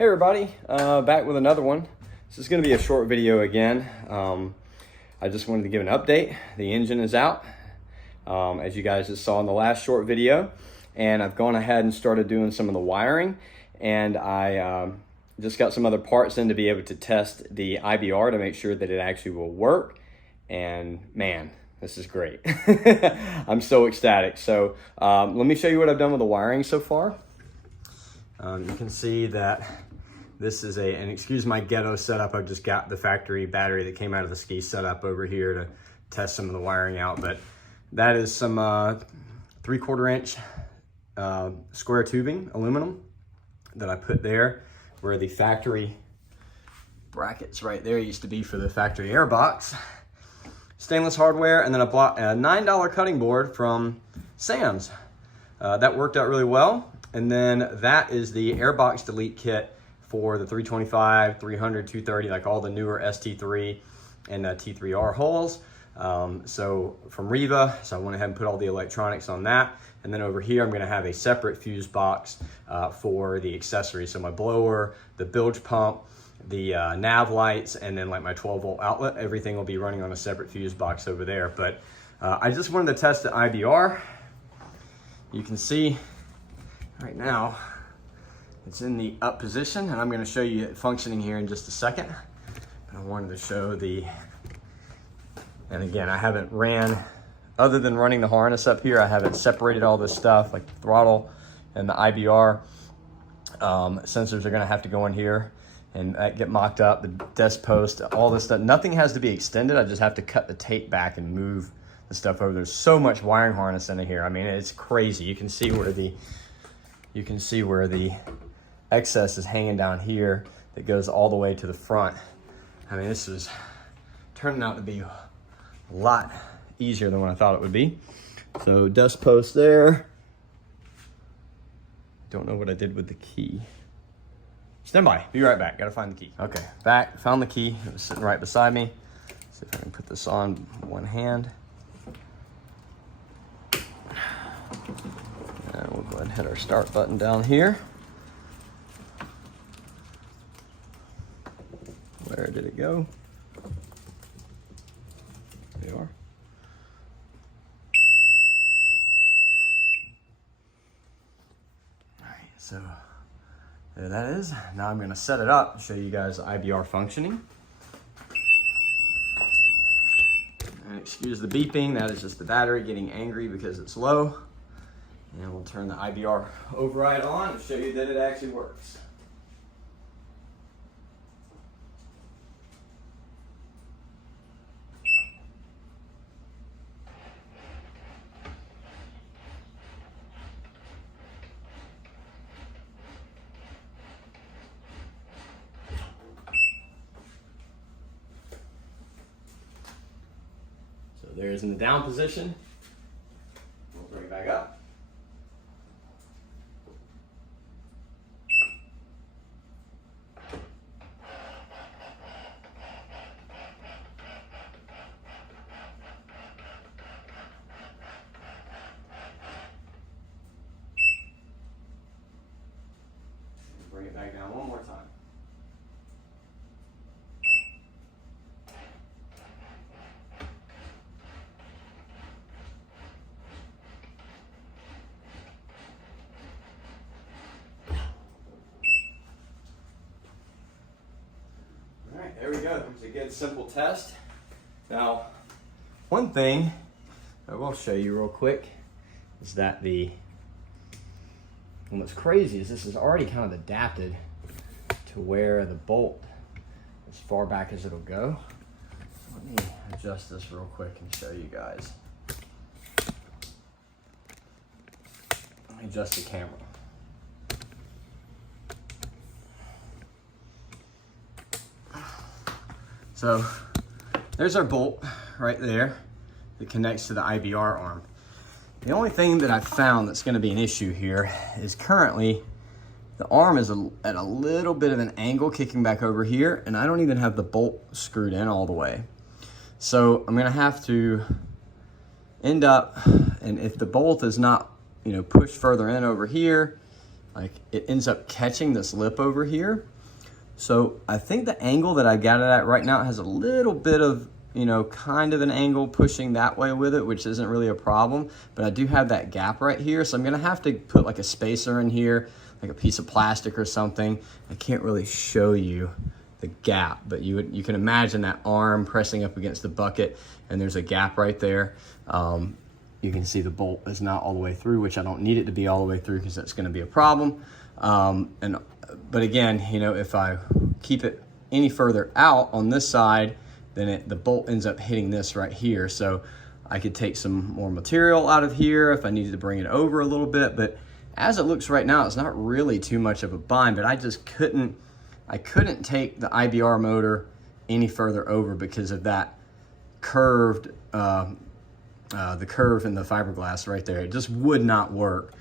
Hey everybody, back with another one. This is going to be a short video again. I just wanted to give an update. The engine is out, as you guys just saw in the last short video, and I've gone ahead and started doing some of the wiring, and I just got some other parts in to be able to test the IBR to make sure that it actually will work. And man, this is great. I'm so ecstatic. So let me show you what I've done with the wiring so far. You can see that this is and excuse my ghetto setup, I've just got the factory battery that came out of the ski setup over here to test some of the wiring out, but that is some 3/4 inch square tubing, aluminum, that I put there where the factory brackets right there used to be for the factory air box. Stainless hardware, and then a $9 cutting board from Sam's. That worked out really well. And then that is the airbox delete kit for the 325, 300, 230, like all the newer ST3 and T3R holes. So from Riva, so I went ahead and put all the electronics on that. And then over here, I'm gonna have a separate fuse box for the accessories. So my blower, the bilge pump, the nav lights, and then like my 12-volt outlet, everything will be running on a separate fuse box over there. But I just wanted to test the IBR. You can see right now, it's in the up position, and I'm going to show you it functioning here in just a second. I wanted to show and again, I haven't other than running the harness up here, I haven't separated all this stuff, like the throttle and the IBR. Sensors are going to have to go in here and get mocked up, the desk post, all this stuff. Nothing has to be extended. I just have to cut the tape back and move the stuff over. There's so much wiring harness in here. I mean, it's crazy. You can see where the excess is hanging down here that goes all the way to the front. I mean, this is turning out to be a lot easier than what I thought it would be. So desk post there. Don't know what I did with the key. Stand by, be right back, gotta find the key. Okay, back, found the key, it was sitting right beside me. See if I can put this on one hand. And we'll go ahead and hit our start button down here. Where did it go? There you are. All right, so there that is. Now I'm gonna set it up and show you guys the IBR functioning. And excuse the beeping, that is just the battery getting angry because it's low. And we'll turn the IBR override on and show you that it actually works. So there's in the down position. We'll bring it back up. Bring it back down one more time. All right, there we go. It's a good simple test. Now, one thing I will show you real quick is that and what's crazy is this is already kind of adapted to where the bolt, as far back as it'll go. Let me adjust this real quick and show you guys. Let me adjust the camera. So there's our bolt right there that connects to the IBR arm. The only thing that I've found that's going to be an issue here is currently the arm is at a little bit of an angle kicking back over here, and I don't even have the bolt screwed in all the way. So I'm going to have to end up, and if the bolt is not, pushed further in over here, like it ends up catching this lip over here. So I think the angle that I got it at right now has a little bit of, you know, kind of an angle pushing that way with it, which isn't really a problem, but I do have that gap right here. So I'm gonna have to put like a spacer in here, like a piece of plastic or something. I can't really show you the gap, but you can imagine that arm pressing up against the bucket, and there's a gap right there. You can see the bolt is not all the way through, which I don't need it to be all the way through because that's gonna be a problem. But again, you know, if I keep it any further out on this side, then the bolt ends up hitting this right here. So I could take some more material out of here if I needed to bring it over a little bit. But as it looks right now, it's not really too much of a bind, but I just couldn't take the IBR motor any further over because of that curved, the curve in the fiberglass right there. It just would not work.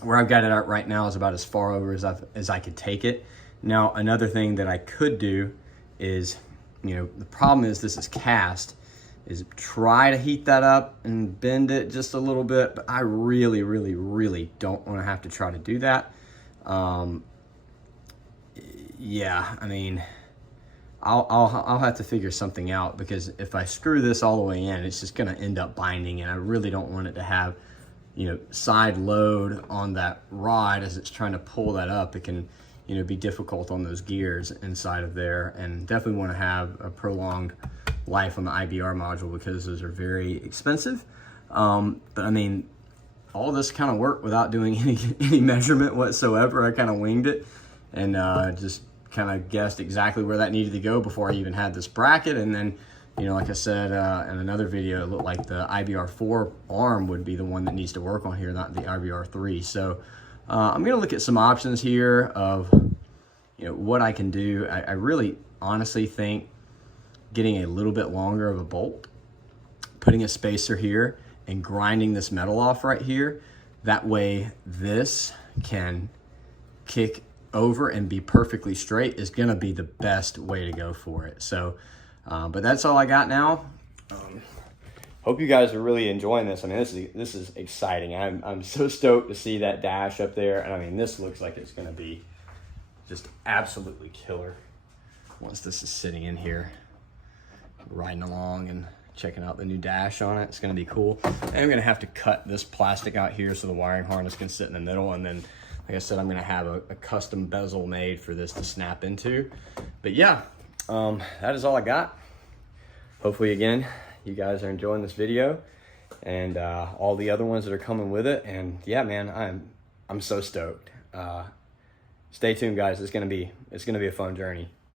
Where I've got it out right now is about as far over as I could take it. Now, another thing that I could do is, you know, the problem is this is cast, is try to heat that up and bend it just a little bit, but I really, really, really don't want to have to try to do that. Yeah, I mean, I'll have to figure something out, because if I screw this all the way in, it's just gonna end up binding, and I really don't want it to have, you know, side load on that rod as it's trying to pull that up. It can, you know, be difficult on those gears inside of there, and definitely want to have a prolonged life on the IBR module because those are very expensive. But I mean, all this kind of worked without doing any measurement whatsoever. I kind of winged it and just kind of guessed exactly where that needed to go before I even had this bracket. And then, you know, like I said in another video, it looked like the IBR4 arm would be the one that needs to work on here, not the IBR3. So I'm gonna look at some options here of, you know, what I can do. I really honestly think getting a little bit longer of a bolt, putting a spacer here, and grinding this metal off right here. That way this can kick over and be perfectly straight is gonna be the best way to go for it. So, but that's all I got now. Hope you guys are really enjoying this. I mean, this is exciting. I'm so stoked to see that dash up there. And I mean, this looks like it's gonna be just absolutely killer once this is sitting in here, riding along and checking out the new dash on it. It's gonna be cool. And I'm gonna have to cut this plastic out here so the wiring harness can sit in the middle. And then, like I said, I'm gonna have a custom bezel made for this to snap into. But yeah, that is all I got. Hopefully, again, you guys are enjoying this video and all the other ones that are coming with it. And yeah, man, I'm so stoked. Stay tuned, guys. It's gonna be a fun journey.